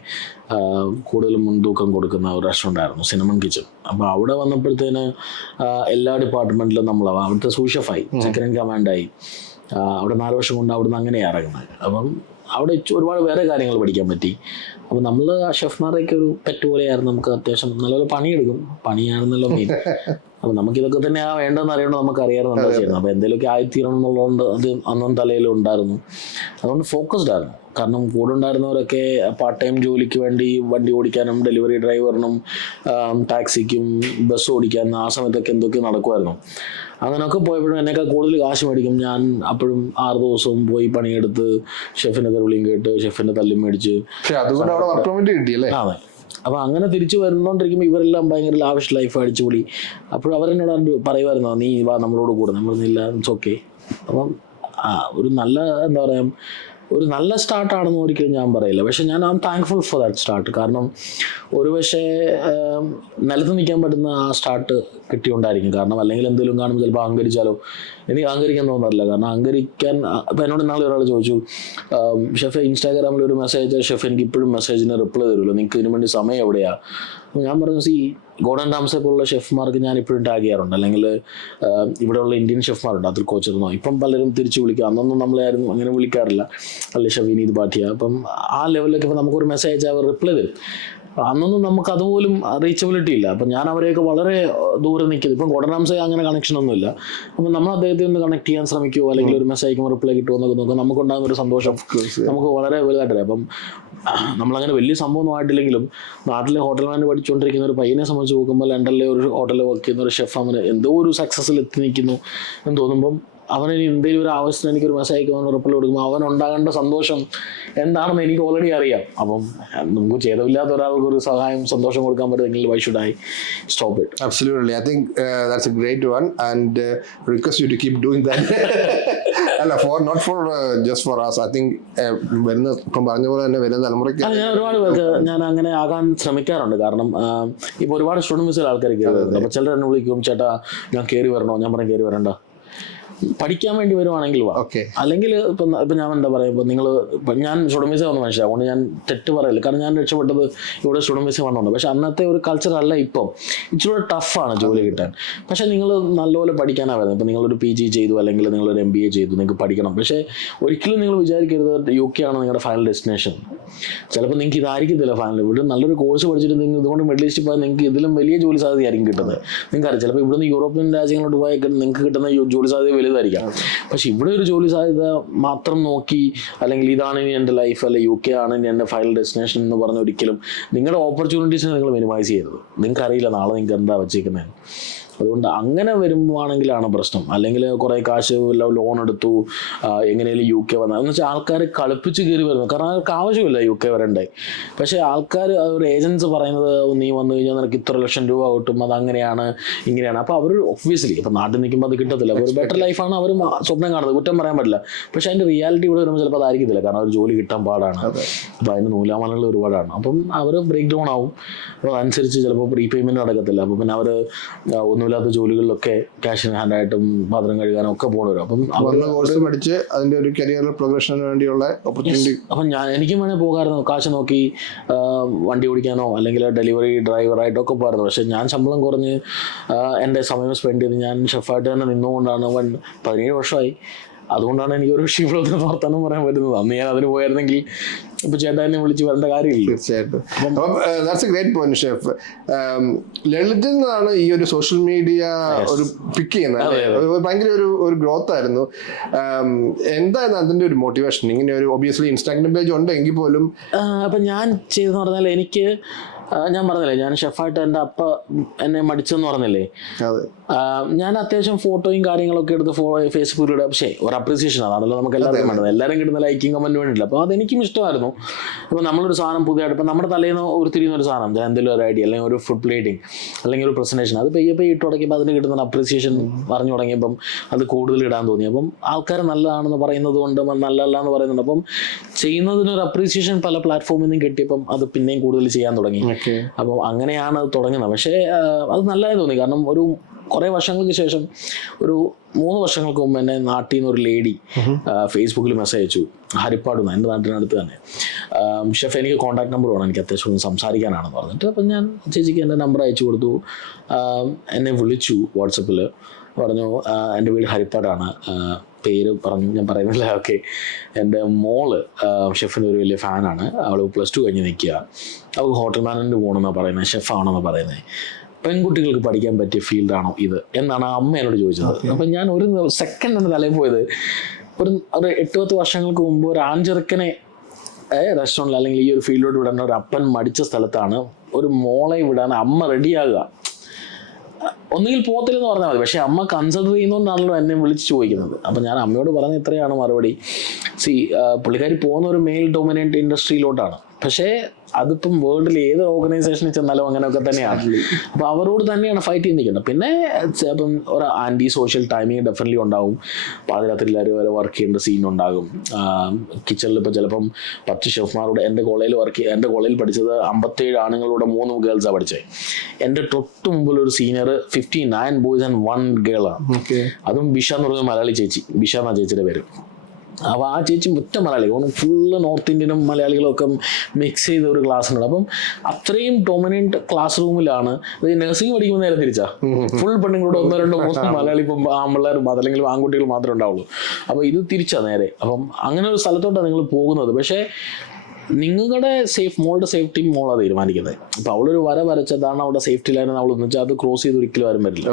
കൂടുതൽ മുൻതൂക്കം കൊടുക്കുന്ന ഒരു റെസ്റ്റോറന്റ് ആയിരുന്നു സിനിമൺ കിച്ചൺ അപ്പോൾ അവിടെ വന്നപ്പോഴത്തേന് എല്ലാ ഡിപ്പാർട്ട്മെന്റിലും നമ്മൾ അവിടുത്തെ സൂഷഫായി സെക്കൻഡ് കമാൻഡായി അവിടെ നാല് വർഷം കൊണ്ട് അവിടുന്ന് അങ്ങനെയാണ് ഇറങ്ങുന്നത്. അപ്പം അവിടെ ഒരുപാട് വേറെ കാര്യങ്ങൾ പഠിക്കാൻ പറ്റി. അപ്പം നമ്മൾ ആ ഷെഫ്മാരെയൊക്കെ ഒരു പെറ്റ് പോലെയായിരുന്നു നമുക്ക് അത്യാവശ്യം നല്ലപോലെ പണിയെടുക്കും. പണിയാണെന്നല്ലോ മെയിൻ അപ്പം നമുക്കിതൊക്കെ തന്നെയാണ് വേണ്ടതെന്ന് അറിയണം നമുക്ക് അറിയാമായിരുന്നു എന്താ ചെയ്യുന്നത്. അപ്പോൾ എന്തെങ്കിലുമൊക്കെ ആയിത്തീരണം എന്നുള്ളതുകൊണ്ട് അത് അന്നും തലയിലും ഉണ്ടായിരുന്നു. അതുകൊണ്ട് ഫോക്കസ്ഡ് ആയിരുന്നു. കാരണം കൂടെ ഉണ്ടായിരുന്നവരൊക്കെ പാർട്ട് ടൈം ജോലിക്ക് വേണ്ടി വണ്ടി ഓടിക്കാനും ഡെലിവറി ഡ്രൈവറിനും ടാക്സിക്കും ബസ് ഓടിക്കാനും ആ സമയത്തൊക്കെ എന്തൊക്കെ നടക്കുമായിരുന്നു. അങ്ങനെയൊക്കെ പോയപ്പോഴും എന്നെക്കാൾ കൂടുതൽ കാശ് മേടിക്കും. ഞാൻ അപ്പോഴും ആറ് ദിവസവും പോയി പണിയെടുത്ത് ഷെഫിന്റെ തെരുവിളിയും കേട്ട് ഷെഫിന്റെ തല്ലും മേടിച്ച് അപ്പൊ അതെ. അങ്ങനെ തിരിച്ചു വരുന്നോണ്ടിരിക്കുമ്പോൾ ഇവരെല്ലാം ഭയങ്കര ലാവിഷ് ലൈഫ് അടിച്ചുപൊളി. അപ്പോഴും അവരെന്നോട് പറയുമായിരുന്നോ നീ വാ നമ്മളോട് കൂടെ നമ്മൾ ഇറ്റ്സ് ഓക്കെ അപ്പം ആ ഒരു നല്ല എന്താ പറയുക ഒരു നല്ല സ്റ്റാർട്ടാണെന്ന് ഒരിക്കലും ഞാൻ പറയില്ല. പക്ഷെ ഞാൻ am thankful for that start കാരണം ഒരു പക്ഷേ നിലത്ത് നിൽക്കാൻ പറ്റുന്ന ആ സ്റ്റാർട്ട് കിട്ടിയുണ്ടായിരിക്കും കാരണം അല്ലെങ്കിൽ എന്തെങ്കിലും കാണുമ്പോൾ ചിലപ്പോൾ അഹങ്കരിച്ചാലോ എനിക്ക് അഹങ്കരിക്കാൻ തോന്നാറില്ല. കാരണം അഹങ്കരിക്കാൻ ഇപ്പം എന്നോട് ഇന്നാളെ ഒരാൾ ചോദിച്ചു ഷെഫ് ഇൻസ്റ്റാഗ്രാമിൽ ഒരു മെസ്സേജ് ഷെഫ് എനിക്ക് ഇപ്പോഴും മെസ്സേജിന് റിപ്ലൈ തരുമല്ലോ. നിങ്ങൾക്ക് ഇതിനു വേണ്ടി സമയം എവിടെയാ? അപ്പോൾ ഞാൻ പറഞ്ഞു സി ഗോഡൻ ഡാംസെ പോലുള്ള ഷെഫ്മാർക്ക് ഞാൻ ഇപ്പോഴും ടാഗ് ചെയ്യാറുണ്ട്. അല്ലെങ്കിൽ ഇവിടെയുള്ള ഇന്ത്യൻ ഷെഫ്മാരുണ്ട് അതിൽ കോച്ചിരുന്നോ ഇപ്പം പലരും തിരിച്ചു വിളിക്കുക അന്നൊന്നും നമ്മളെ ആരും അങ്ങനെ വിളിക്കാറില്ല. അല്ലെ ഷവിനീത് വിനീത് ഭാട്ടിയ അപ്പം ആ ലെവലിലൊക്കെ ഇപ്പം നമുക്കൊരു മെസ്സേജ് അവർ റിപ്ലൈ തരും. അന്നൊന്നും നമുക്ക് അതുപോലും റീച്ചബിലിറ്റി ഇല്ല. അപ്പം ഞാൻ അവരെയൊക്കെ വളരെ ദൂരെ നിൽക്കുന്നത് ഇപ്പം ഗോഡനാംസെ അങ്ങനെ കണക്ഷൻ ഒന്നുമില്ല. അപ്പം നമ്മൾ അദ്ദേഹത്തെ ഒന്ന് കണക്ട് ചെയ്യാൻ ശ്രമിക്കുമോ അല്ലെങ്കിൽ ഒരു മെസ്സേജ് അയക്കുമ്പോൾ റിപ്ലൈ കിട്ടുമോ എന്നൊക്കെ നോക്കുക നമുക്കുണ്ടാകുന്ന ഒരു സന്തോഷം നമുക്ക് വളരെ വലുതായിട്ടില്ല അപ്പം നമ്മളങ്ങനെ വലിയ സംഭവമൊന്നും ആയിട്ടില്ലെങ്കിലും നാട്ടിലെ ഹോട്ടൽ മാനേജ് പഠിച്ചുകൊണ്ടിരിക്കുന്ന ഒരു പയ്യനെ സംബന്ധിച്ച് നോക്കുമ്പോൾ ലണ്ടനിലെ ഒരു ഹോട്ടലിൽ വർക്ക് ചെയ്യുന്ന ഒരു ഷെഫ് അവന് എന്തോ ഒരു സക്സസ്സിൽ എത്തി നിൽക്കുന്നു എന്ന് തോന്നുമ്പം അവന് എന്തെങ്കിലും ഒരു ആവശ്യത്തിന് എനിക്ക് ഒരു മെസ്സേജ് അയക്കുമ്പോൾ റിപ്ലൈ കൊടുക്കുമ്പോൾ അവൻ ഉണ്ടാകേണ്ട സന്തോഷം എന്താണെന്ന് എനിക്ക് ഓൾറെഡി അറിയാം. അപ്പം നമുക്ക് ചെയ്തമില്ലാത്ത ഒരാൾക്ക് ഒരു സഹായം സന്തോഷം കൊടുക്കാൻ പറ്റുമെങ്കിൽ why should I stop it absolutely I think that's a great one and request you to keep doing that. അല്ല for not for just for as I think വരുന്ന ഇപ്പം പറഞ്ഞ പോലെ തന്നെ വരുന്ന തലമുറയ്ക്ക് ഞാൻ ഒരുപാട് പേർക്ക് ഞാൻ അങ്ങനെ ആകാൻ ശ്രമിക്കാറുണ്ട്. കാരണം ഇപ്പോൾ ഒരുപാട് സ്റ്റുഡൻസ് ആൾക്കാർ കയറി വരുന്നത് അപ്പോൾ ചിലർ എന്നെ വിളിക്കും ചേട്ടാ ഞാൻ കയറി വരണോ? ഞാൻ പറഞ്ഞു കയറി വരണ്ട. പഠിക്കാൻ വേണ്ടി വരുവാണെങ്കിൽ വാ. ഓക്കെ. അല്ലെങ്കിൽ ഇപ്പൊ ഇപ്പൊ ഞാൻ എന്താ പറയാ ഇപ്പൊ നിങ്ങൾ ഞാൻ സ്റ്റുഡന്റ് വിസ വന്ന മനുഷ്യ അതുകൊണ്ട് ഞാൻ തെറ്റ് പറയില്ല. കാരണം ഞാൻ രക്ഷപ്പെട്ടത് ഇവിടെ സ്റ്റുഡന്റ് വിസ വന്നുണ്ട്. പക്ഷെ അന്നത്തെ ഒരു കൾച്ചർ അല്ല ഇപ്പം. ഇച്ചിരി ടഫാണ് ജോലി കിട്ടാൻ. പക്ഷെ നിങ്ങൾ നല്ലപോലെ പഠിക്കാനാണ് വരുന്നത്. ഇപ്പൊ നിങ്ങളൊരു പി ജി ചെയ്തു അല്ലെങ്കിൽ നിങ്ങളൊരു എം ബി എ ചെയ്തു നിങ്ങൾക്ക് പഠിക്കണം. പക്ഷെ ഒരിക്കലും നിങ്ങൾ വിചാരിക്കരുത് യു കെ ആണ് നിങ്ങളുടെ ഫൈനൽ ഡെസ്റ്റിനേഷൻ ചിലപ്പോൾ നിങ്ങൾക്ക് ഇതായിരിക്കത്തില്ല ഫാനിൽ ഇവിടെ നല്ലൊരു കോഴ്സ് പഠിച്ചിട്ട് നിങ്ങൾ ഇതുകൊണ്ട് മിഡിൽ ഈസ്റ്റ് പോയാൽ നിങ്ങൾക്ക് ഇതിലും വലിയ ജോലി സാധ്യതയായിരിക്കും കിട്ടുന്നത്. നിങ്ങൾക്ക് അറിയാം ചിലപ്പോൾ ഇവിടുന്ന് യൂറോപ്യൻ രാജ്യങ്ങളോട്ട് പോയാൽ നിങ്ങൾക്ക് കിട്ടുന്ന ജോലി സാധ്യത വലുതായിരിക്കാം. പക്ഷെ ഇവിടെ ഒരു ജോലി സാധ്യത മാത്രം നോക്കി അല്ലെങ്കിൽ ഇതാണ് ഇനി എന്റെ ലൈഫ് അല്ലെ യു കെ ആണ് ഇനി എന്റെ ഫൈനൽ ഡെസ്റ്റിനേഷൻ എന്ന് പറഞ്ഞ ഒരിക്കലും നിങ്ങളുടെ ഓപ്പർച്യൂണിറ്റീസിനെ നിങ്ങൾ മിനിമൈസ് ചെയ്യരുത്. നിങ്ങൾക്ക് അറിയില്ല നാളെ നിങ്ങൾക്ക് എന്താ വെച്ചേക്കുന്നത് അതുകൊണ്ട് അങ്ങനെ വരുമ്പോഴാണെങ്കിലാണ് പ്രശ്നം. അല്ലെങ്കിൽ കുറേ കാശ് ലോൺ എടുത്തു എങ്ങനെയും എങ്ങനെയാലും യു കെ വന്ന എന്ന് വെച്ചാൽ ആൾക്കാർ കളിപ്പിച്ച് കയറി വരുന്നു. കാരണം അവർക്ക് ആവശ്യമില്ല യു കെ വരണ്ടേ. പക്ഷേ ആൾക്കാർ ഒരു ഏജൻസ് പറയുന്നത് നീ വന്നു കഴിഞ്ഞാൽ നിനക്ക് ഇത്ര ലക്ഷം രൂപ കിട്ടും അത് അങ്ങനെയാണ് ഇങ്ങനെയാണ്. അപ്പോൾ അവർ ഒബ്വിയസ്ലി ഇപ്പം നാട്ടിൽ നിൽക്കുമ്പോൾ അത് കിട്ടത്തില്ല. ഒരു ബെറ്റർ ലൈഫാണ് അവർ സ്വപ്നം കാണുന്നത്. കുറ്റം പറയാൻ പറ്റില്ല. പക്ഷെ അതിന്റെ റിയാലിറ്റി ഇവിടെ വരുമ്പോൾ ചിലപ്പോൾ അതായിരിക്കത്തില്ല. കാരണം ഒരു ജോലി കിട്ടാൻ പാടാണ്. അപ്പോൾ അതിന് നൂലാമലകൾ ഒരുപാടാണ്. അപ്പം അവർ ബ്രേക്ക് ഡൗൺ ആവും. അപ്പോൾ അതനുസരിച്ച് ചിലപ്പോൾ പേയ്മെന്റ് നടക്കത്തില്ല. അപ്പോൾ പിന്നെ അവർ ഒന്നുമില്ലാത്ത ജോലികളിലൊക്കെ ക്യാഷ് ഇൻ ഹാൻഡായിട്ടും പാത്രം കഴുകാനും ഒക്കെ പോകണവരും അപ്പം വന്ന കോഴ്സ് പഠിച്ച് അതിന്റെ ഒരു കരിയർ പ്രോഗ്രഷന് വേണ്ടിയുള്ള ഓപ്പർച്യൂണിറ്റി അപ്പം ഞാൻ എനിക്കും വേണേൽ പോകാമായിരുന്നു. കാശ് നോക്കി വണ്ടി ഓടിക്കാനോ അല്ലെങ്കിൽ ഡെലിവറി ഡ്രൈവറായിട്ടോ ഒക്കെ പോകായിരുന്നു പക്ഷേ ഞാൻ ശമ്പളം കുറഞ്ഞ് എന്റെ സമയം സ്പെൻഡ് ചെയ്ത് ഞാൻ ഷെഫായിട്ട് തന്നെ നിന്നുകൊണ്ടാണ് പതിനേഴ് വർഷമായി. അതുകൊണ്ടാണ് എനിക്ക് ഒരു ഷിഫ്റ്റ് വർത്തമാനം പറയാൻ പറ്റുന്നത്. അന്ന് ഞാൻ അതിന് പോയായിരുന്നെങ്കിൽ ഇപ്പൊ ചേട്ടാ എന്നെ വിളിച്ച് വരേണ്ട കാര്യമില്ല. തീർച്ചയായിട്ടും. അപ്പം that's a great point chef. നിന്നാണ് ഈ ഒരു സോഷ്യൽ മീഡിയ ഒരു പിക്ക് ചെയ്യുന്നത് ഭയങ്കര ഒരു ഒരു ഗ്രോത്ത് ആയിരുന്നു. എന്തായിരുന്നു അതിന്റെ ഒരു മോട്ടിവേഷൻ ഇങ്ങനെ ഒരു ഒബിയസ്ലി ഇൻസ്റ്റാഗ്രാം പേജ് ഉണ്ട് എങ്കിൽ പോലും അപ്പൊ ഞാൻ ചെയ്തെന്ന് പറഞ്ഞാൽ എനിക്ക് ഞാൻ പറഞ്ഞില്ലേ ഞാൻ ഷെഫായിട്ട് എന്റെ അപ്പ എന്നെ മടിച്ചെന്ന് പറഞ്ഞില്ലേ? ഞാൻ അത്യാവശ്യം ഫോട്ടോയും കാര്യങ്ങളൊക്കെ എടുത്ത് ഫേസ്ബുക്കിലൂടെ. പക്ഷേ ഒരു അപ്രീസിയേഷൻ അതാണല്ലോ നമുക്ക് എല്ലാവരും വേണ്ടത്. എല്ലാവരും കിട്ടുന്ന ലൈക്കും കമന്റ് വേണ്ടിയില്ല അപ്പോൾ അതെനിക്കും ഇഷ്ടമായിരുന്നു. അപ്പോൾ നമ്മളൊരു സാധനം പുതിയതായിട്ട് ഇപ്പം നമ്മുടെ തലേന്ന് ഉരുത്തിരിയുന്ന ഒരു സാധനം. ഞാൻ എന്തെങ്കിലും ഒരു ഐഡിയ അല്ലെങ്കിൽ ഒരു ഫുഡ് പ്ലേറ്റിംഗ് അല്ലെങ്കിൽ ഒരു പ്രസന്റേഷൻ അത് പെയ്യെ പെയ്യെ ഇട്ട് തുടങ്ങിയപ്പോൾ അതിന് കിട്ടുന്ന അപ്രീസിയേഷൻ പറഞ്ഞു തുടങ്ങിയപ്പം അത് കൂടുതൽ ഇടാൻ തോന്നി. അപ്പം ആൾക്കാർ നല്ലതാണെന്ന് പറയുന്നത് കൊണ്ട് നല്ലതല്ല എന്ന് പറയുന്നുണ്ട്. അപ്പം ചെയ്യുന്നതിനൊരു അപ്രീസിയേഷൻ പല പ്ലാറ്റ്ഫോമിൽ നിന്നും കിട്ടിയപ്പം അത് പിന്നെയും കൂടുതൽ ചെയ്യാൻ തുടങ്ങി. അപ്പം അങ്ങനെയാണ് അത് തുടങ്ങുന്നത്. പക്ഷേ അത് നല്ലതായി തോന്നി. കാരണം ഒരു കുറേ വർഷങ്ങൾക്ക് ശേഷം ഒരു മൂന്ന് വർഷങ്ങൾക്ക് മുമ്പ് എന്നെ നാട്ടിൽ നിന്ന് ഒരു ലേഡി ഫേസ്ബുക്കിൽ മെസ്സേജ് അയച്ചു. ഹരിപ്പാട് എന്റെ നാട്ടിനടുത്ത് തന്നെ. ഷെഫ് എനിക്ക് കോൺടാക്ട് നമ്പർ വേണം എനിക്ക് അത്യാവശ്യം ഒന്ന് സംസാരിക്കാനാണെന്ന് പറഞ്ഞിട്ട് അപ്പം ഞാൻ ചേച്ചിക്ക് എന്റെ നമ്പർ അയച്ചു കൊടുത്തു. എന്നെ വിളിച്ചു വാട്സപ്പിൽ പറഞ്ഞു എന്റെ വീട് ഹരിപ്പാടാണ്. പേര് പറഞ്ഞു ഞാൻ പറയുന്നില്ല ഓക്കെ എന്റെ മോൾ ഷെഫിന്റെ ഒരു വലിയ ഫാനാണ് അവൾ പ്ലസ് ടു കഴിഞ്ഞ് നിൽക്കുക. അവൾ ഹോട്ടൽ മാനേജ്മെന്റ് പോകണമെന്നാണ് പറയുന്നത് ഷെഫാണെന്നാണ് പറയുന്നത് പെൺകുട്ടികൾക്ക് പഠിക്കാൻ പറ്റിയ ഫീൽഡാണോ ഇത്? എന്നാണ് ആ അമ്മ എന്നോട് ചോദിച്ചത്. അപ്പം ഞാൻ ഒരു സെക്കൻഡ് എന്റെ തലയിൽ പോയത് ഒരു ഒരു എട്ട് പത്ത് വർഷങ്ങൾക്ക് മുമ്പ് ഒരു ആൺചെറുക്കനെ റെസ്റ്റോറന്റിൽ അല്ലെങ്കിൽ ഈ ഒരു ഫീൽഡിലോട്ട് വിടാൻ ഒരു അപ്പൻ മടിച്ച സ്ഥലത്താണ് ഒരു മോളെ വിടാൻ അമ്മ റെഡിയാകുക ഒന്നുകിൽ പോത്തില്ലെന്ന് പറഞ്ഞാൽ മതി പക്ഷേ അമ്മ കൺസിഡർ ചെയ്യുന്നതുകൊണ്ടാണല്ലോ എന്നെ വിളിച്ച് ചോദിക്കുന്നത്. അപ്പം ഞാൻ അമ്മയോട് പറഞ്ഞ ഇത്രയാണ് മറുപടി. സി പുള്ളിക്കാരി പോകുന്ന ഒരു മെയിൽ ഡൊമിനന്റ് ഇൻഡസ്ട്രിയിലോട്ടാണ് പക്ഷേ അതിപ്പം വേൾഡിൽ ഏത് ഓർഗനൈസേഷനിൽ ചെന്നാലും അങ്ങനെയൊക്കെ തന്നെയാണ്. അപ്പോൾ അവരോട് തന്നെയാണ് ഫൈറ്റ് ചെയ്ത് നിൽക്കുന്നത്. പിന്നെ ചിലപ്പം ഒരു ആന്റി സോഷ്യൽ ടൈമിങ് ഡെഫിനറ്റ്ലി ഉണ്ടാവും. പാതിരാത്രി എല്ലാവരും വരെ വർക്ക് ചെയ്യേണ്ട സീൻ ഉണ്ടാകും. കിച്ചണിൽ ഇപ്പോൾ ചിലപ്പം പത്ത് ഷെഫ്മാരോട് എന്റെ കോളേജിൽ വർക്ക് എന്റെ കോളേജിൽ പഠിച്ചത് അമ്പത്തേഴ് ആണുങ്ങളോട് മൂന്ന് ഗേൾസാണ് പഠിച്ചത് എന്റെ തൊട്ട് മുമ്പിൽ ഒരു senior fifty nine boys and one ഗേളാണ് ആണ് അതും ബിഷ എന്ന് പറഞ്ഞ മലയാളി ചേച്ചി. ബിഷ എന്നാ ചേച്ചിയുടെ പേര്. അപ്പോൾ ആ ചേച്ചി ഒറ്റ മലയാളി. ഓണം ഫുള്ള് നോർത്ത് ഇന്ത്യനും മലയാളികളും ഒക്കെ മിക്സ് ചെയ്ത ഒരു ക്ലാസ് ഉണ്ട് അപ്പം അത്രയും ഡൊമിനന്റ് ക്ലാസ് റൂമിലാണ് നഴ്സിംഗ് പഠിക്കുമ്പോൾ നേരെ തിരിച്ചാ. ഫുൾ പെണ്ണുങ്ങളോട് ഒന്നോ രണ്ടോ മൂന്നോ മലയാളി ഇപ്പം ആമ്പിള്ളേർ അല്ലെങ്കിൽ ആൺകുട്ടികൾ മാത്രമേ ഉണ്ടാവുള്ളൂ. അപ്പോൾ ഇത് തിരിച്ചാ നേരെ. അപ്പം അങ്ങനെ ഒരു സ്ഥലത്തോട്ടാണ് നിങ്ങൾ പോകുന്നത്. പക്ഷേ നിങ്ങളുടെ സേഫ് മോളുടെ സേഫ്റ്റി മോളാണ് തീരുമാനിക്കുന്നത്. അപ്പോൾ അവളൊരു വര വരച്ചതാണ് അവളുടെ സേഫ്റ്റി ലൈൻ അവൾ ഒന്നിച്ചാൽ അത് ക്രോസ് ചെയ്ത് ഒരിക്കലും ആരും വരില്ല.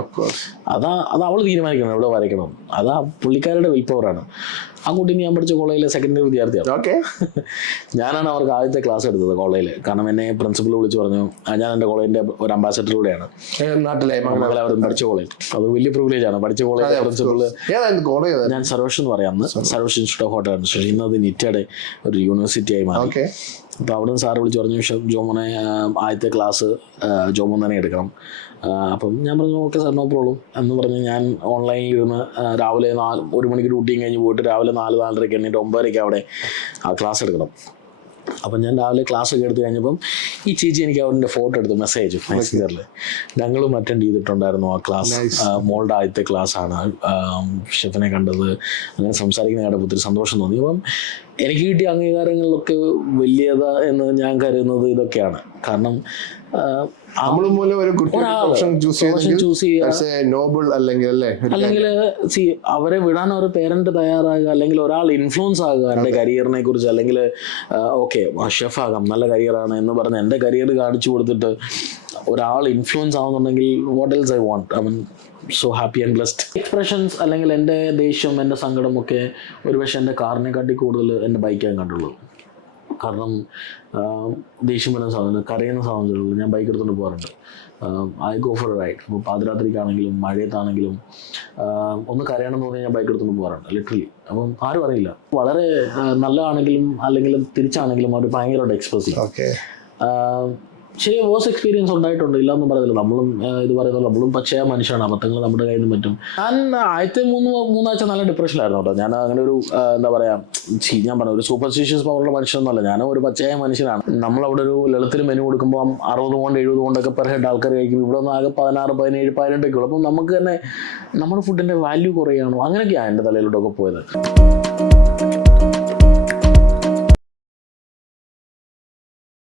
അതാ അത് അവൾ തീരുമാനിക്കണം എവിടെ വരയ്ക്കണം. അതാ പുള്ളിക്കാരുടെ വിൽപ്പവറാണ് പവറാണ് ആ കുട്ടി ഞാൻ പഠിച്ച കോളേജിലെ സെക്കൻഡറി വിദ്യാർത്ഥിയാണ്. ഓക്കെ [LAUGHS] ഞാനാണ് അവർക്ക് ആദ്യത്തെ ക്ലാസ് എടുത്തത് കോളേജിൽ കാരണം എന്നെ പ്രിൻസിപ്പൽ വിളിച്ച് പറഞ്ഞു ഞാൻ എന്റെ കോളേജിന്റെ ഒരു അംബാസഡറിലൂടെയാണ് നാട്ടിലെ മംഗലാപുരം പഠിച്ച കോളേജ് അത് വലിയ പ്രിവിലേജ് ആണ്. പഠിച്ച കോളേജ് കോളേജ് ഞാൻ സർവേഷ് എന്ന് പറയാം. Sarvesh institute of hotel administration ഇന്നത് നിറ്റയുടെ ഒരു യൂണിവേഴ്സിറ്റി ആയി മാറി. ഓക്കെ അപ്പോൾ അവിടെ നിന്ന് സാറ് വിളിച്ച് പറഞ്ഞു പക്ഷേ ജോമോനെ ആദ്യത്തെ ക്ലാസ് ജോമോൻ തന്നെ എടുക്കണം. അപ്പം ഞാൻ പറഞ്ഞു ഓക്കെ സാർ നോ പ്രോബ്ലം എന്ന് പറഞ്ഞ് ഞാൻ ഓൺലൈനിൽ ഇരുന്ന് രാവിലെ നാല് ഒരു മണിക്ക് ഡ്യൂട്ടിയും കഴിഞ്ഞ് പോയിട്ട് രാവിലെ നാല് നാലരയ്ക്ക് എണ്ണീട്ട് ഒമ്പതരയ്ക്ക് അവിടെ ആ ക്ലാസ് എടുക്കണം. അപ്പം ഞാൻ രാവിലെ ക്ലാസ് ഒക്കെ എടുത്ത് കഴിഞ്ഞപ്പം ഈ ചേച്ചി എനിക്ക് അവരുടെ ഫോട്ടോ എടുത്ത് മെസ്സേജ് മെസ്സഞ്ചറിൽ ഞങ്ങളും അറ്റൻഡ് ചെയ്തിട്ടുണ്ടായിരുന്നു ആ ക്ലാസ് മോളുടെ ആദ്യത്തെ ക്ലാസ് ആണ്. ഷെഫിനെ കണ്ടത്. അങ്ങനെ സംസാരിക്കുന്ന കണ്ടപ്പോൾ ഒത്തിരി സന്തോഷം തോന്നി. അപ്പം എനിക്ക് കിട്ടിയ അംഗീകാരങ്ങളിലൊക്കെ വലിയതാ എന്ന് ഞാൻ കരുതുന്നത് ഇതൊക്കെയാണ്. കാരണം നമ്മൾ മൂലം ഒരു കുട്ടി ഓപ്ഷൻ ചൂസ് നോബിൾ അല്ലെങ്കിൽ അല്ലേ? അല്ലെങ്കിൽ സി അവരെ വിടാൻ ഒരു പേരന്റ് തയ്യാറാകുക അല്ലെങ്കിൽ ഒരാൾ ഇൻഫ്ലുവൻസ് ആകുക എന്റെ കരിയറിനെ കുറിച്ച് അല്ലെങ്കിൽ ഓക്കെ ഷെഫ് ആകാം നല്ല കരിയറാണ് എന്ന് പറഞ്ഞ് എന്റെ കരിയർ കാണിച്ചു കൊടുത്തിട്ട് ഒരാൾ influence ആവുന്നുണ്ടെങ്കിൽ what else I want I mean so happy and blessed expressions അല്ലെങ്കിൽ എന്റെ ദേഷ്യം എന്റെ സങ്കടമൊക്കെ ഒരുപക്ഷെ എന്റെ കാറിനെ കാട്ടി കൂടുതൽ എന്റെ ബൈക്കാൻ കണ്ടുള്ളൂ. കാരണം ദേഷ്യം വരുന്ന സാധനം കരയുന്ന സാധനങ്ങളുള്ളൂ ഞാൻ ബൈക്ക് എടുത്തുകൊണ്ട് പോകാറുണ്ട്. ഐ ഗോ ഫോർ റൈഡ് ഇപ്പോൾ പാതിരാത്രിക്കാണെങ്കിലും മഴയത്താണെങ്കിലും ഒന്ന് കരയണം എന്ന് പറഞ്ഞാൽ ഞാൻ ബൈക്ക് എടുത്തുകൊണ്ട് പോകാറുണ്ട് ലിറ്ററലി അപ്പം ആരും അറിയില്ല. വളരെ നല്ലതാണെങ്കിലും അല്ലെങ്കിൽ തിരിച്ചാണെങ്കിലും അവർ ഭയങ്കരമായിട്ട് എക്സ്പ്രസ് ചെയ്യും. ശരി വേഴ്സ് എക്സ്പീരിയൻസ് ഉണ്ടായിട്ടുണ്ട്. ഇല്ലാന്ന് പറയുന്നില്ല നമ്മളും ഇത് പറയുന്നത് നമ്മളും പക്ഷേ മനുഷ്യനാണ് അബദ്ധങ്ങൾ നമ്മുടെ കയ്യിൽ നിന്ന് പറ്റും. ഞാൻ ആദ്യത്തെ മൂന്ന് മൂന്നാഴ്ച നല്ല ഡിപ്രഷനിലായിരുന്നു കേട്ടോ. ഞാൻ അങ്ങനെ ഒരു എന്താ പറയാ ഞാൻ പറഞ്ഞ ഒരു സൂപ്പർസ്റ്റിഷ്യസ് പവറുള്ള മനുഷ്യനൊന്നുമല്ല. ഞാൻ ഒരു പച്ചയായ മനുഷ്യനാണ്. നമ്മൾ അവിടെ ഒരു ലളിതത്തിൽ മെനു കൊടുക്കുമ്പോൾ അറുപത് കൊണ്ട് എഴുപത് കൊണ്ടൊക്കെ പെർ ഹെഡ് ആൾക്കാർ കഴിക്കും. ഇവിടെ ഒന്ന് ആകെ പതിനാറ് പതിനേഴ് പതിനെട്ടൊക്കെ ഉള്ളൂ. അപ്പം നമുക്ക് തന്നെ നമ്മുടെ ഫുഡിന്റെ വാല്യൂ കുറയുകയാണോ? അങ്ങനെയൊക്കെയാണ് എന്റെ തലയിലോട്ടൊക്കെ പോയത്.